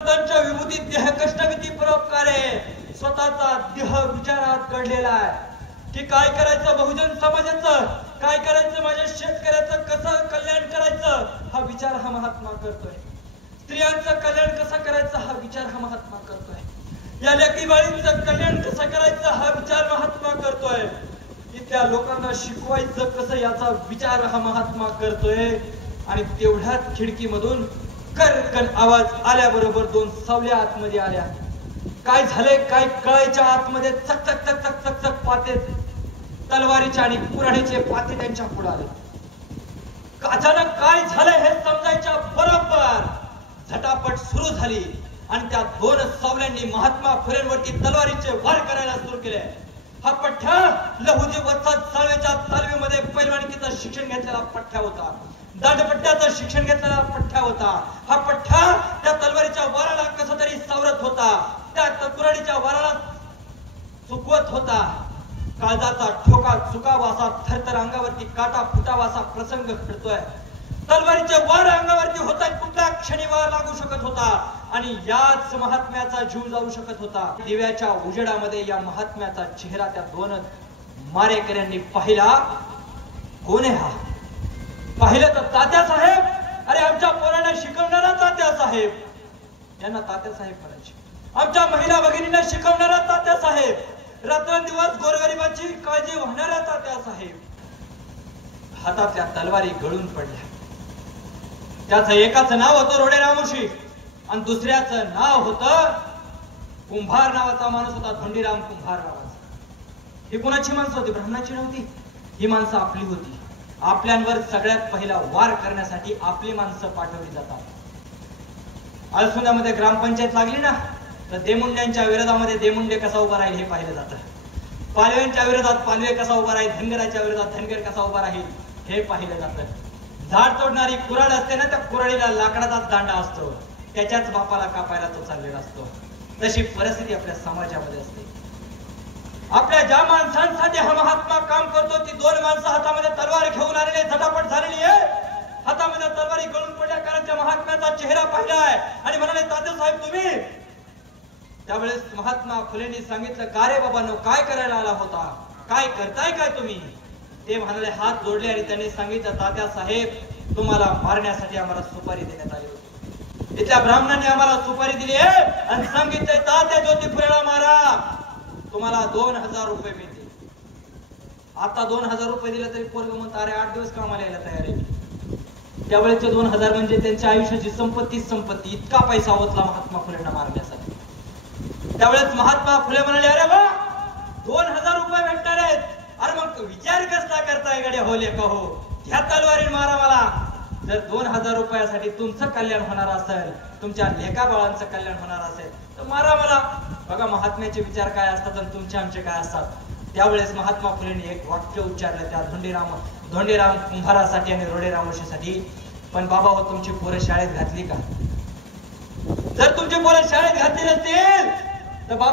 त्यांच्या विभूतीत देह कष्टविधी परोपकारे स्वतःचा देह विचारात घडलेला आहे की काय करायचं बहुजन समाजाचं, काय करायचं माझ्या शेतकऱ्याचं, कसं कल्याण करायचं हा विचार हा महात्मा करतोय. स्त्रियांचं कल्याण कसं करायचं हा विचार हा महात्मा करतोय. या लेकी बाळींचं कल्याण कसं करायचं हा विचार महात्मा करतोय. इथल्या लोकांना शिकवायचं कसं याचा विचार हा महात्मा करतोय. आणि तेवढ्याच खिडकीमधून करकन आवाज आल्याबरोबर दोन सावल्या आतमध्ये आल्या. काय झाले काय कळायच्या आतमध्ये चक चक चक चक चक चक पाते तलवारीचे आणि कुऱ्हाडीचे पाते त्यांच्या पुढे आले. अचानक काय झालं हे समजायच्या बरोबर झटापट सुरू झाली आणि त्या दोन सावल्यांनी महात्मा फुलेंवरती तलवारीचे वार करायला सुरू केले. हा पठ्ठा लहुजी वत्सद साळवेच्या तालमीमध्ये पैलवानकीचं शिक्षण घेतलेला पठ्ठा होता. दांडपट्ट्याचं शिक्षण घेतलेला पठ्ठा होता. हा पठ्ठा त्या तलवारीच्या वाराला कसा तरी सावरत होता, त्या कुऱ्हाडीच्या वाराला चुकवत होता. काळजाचा ठोका चुकावा असा थरथर अंगावरती काटा फुटावा असा प्रसंग घडतोय. तलवारीचे वार अंगावरती होत आहेत, कुठल्या क्षणी वार लागू शकत होता आणि याच महात्म्याचा जीव जाऊ शकत होता. दिव्याच्या उजेडामध्ये या महात्म्याचा चेहरा त्या दोन मारेकऱ्यांनी पाहिला. कोण आहे हा? पाहिलं तर तात्या साहेब. अरे आमच्या पोरांना शिकवणारा तात्या साहेब, यांना तात्या साहेब म्हणायचे. आमच्या महिला भगिनींना शिकवणारा तात्या साहेब, रात्रंदिवस गोरगरिबांची काळजी वाहणारा तात्या साहेब. हातातल्या तलवारी गळून पडल्या. त्याचं एकाचं नाव होतं रोडे रामोशी आणि दुसऱ्याचं नाव होतं कुंभार नावाचा माणूस होता, धोंडीराम कुंभार नावाचा. ही कोणाची माणसं होती? ब्राह्मणाची नव्हती. ही माणसं आपली होती. आपल्यांवर सगळ्यात पहिला वार करण्यासाठी आपली माणसं पाठवली जातात. अलसुंदामध्ये ग्रामपंचायत लागली ना, तर देमुंड्यांच्या विरोधामध्ये देमुंडे कसा उभा राहील हे पाहिलं जातं. पालव्यांच्या विरोधात पालवे कसा उभा राहील, धनगराच्या विरोधात धनगर कसा उभा राहील हे पाहिलं जातं. झाड तोडणारी कुऱ्हाड असते ना, त्या कुऱ्हाडीला लाकडाचाच दांडा असतो, त्याच्याच बापाला कापायला तो चाललेला असतो. तशी परिस्थिती आपल्या समाजामध्ये असते. आपल्या ज्या माणसांसाठी हा महात्मा काम करतो ती दोन माणसं हातामध्ये तलवार घेऊन आलेले, झटापट झालेली आहे. हातामध्ये तलवारी गळून पडल्या कारण त्या महात्म्याचा चेहरा पाहिलाय आणि म्हणाले तात्या साहेब तुम्ही. त्यावेळेस महात्मा फुलेंनी सांगितलं, का रे बाबांनो, काय करायला आला होता, काय करताय काय तुम्ही? ते म्हणाले, हात जोडले आणि त्यांनी सांगितलं, तात्या साहेब तुम्हाला मारण्यासाठी आम्हाला सुपारी देण्यात आली होती. इथल्या ब्राह्मणांनी आम्हाला सुपारी दिली आहे आणि सांगितलंय तात्या ज्योती फुलेला मारा, तुम्हाला 2000 रुपये मिळतील. आता 2000 रुपये दिले तरी पोरग म्हणतात अरे 8 दिवस कामाला यायला तयार आहे. त्यावेळेचे 2000 म्हणजे त्यांच्या आयुष्याची संपत्ती. इतका पैसा होतला महात्मा फुलेंना मारण्यासाठी. त्यावेळेस महात्मा फुले म्हणाले, अरे वा 2000 रुपये भेटणार आहेत. अरे मग विचार कसला करताय गड्या, हो लेका हो, ह्या तलवारीने मारा मला. जर 2000 रुपयासाठी तुमचं कल्याण होणार असेल, तुमच्या लेका बाळांचं कल्याण होणार असेल तर मारा मला. बघा महात्म्याचे विचार काय असतात आणि तुमचे आमचे काय असतात. त्यावेळेस महात्मा फुलेंनी एक वाक्य उच्चारलं त्या धोंडीराम कुंभारासाठी आणि रोडे रामोशीसाठी, पण बाबा हो तुमची पोरं शाळेत घातली का? जर तुमची पोरं शाळेत घातली नसतील तर बाबा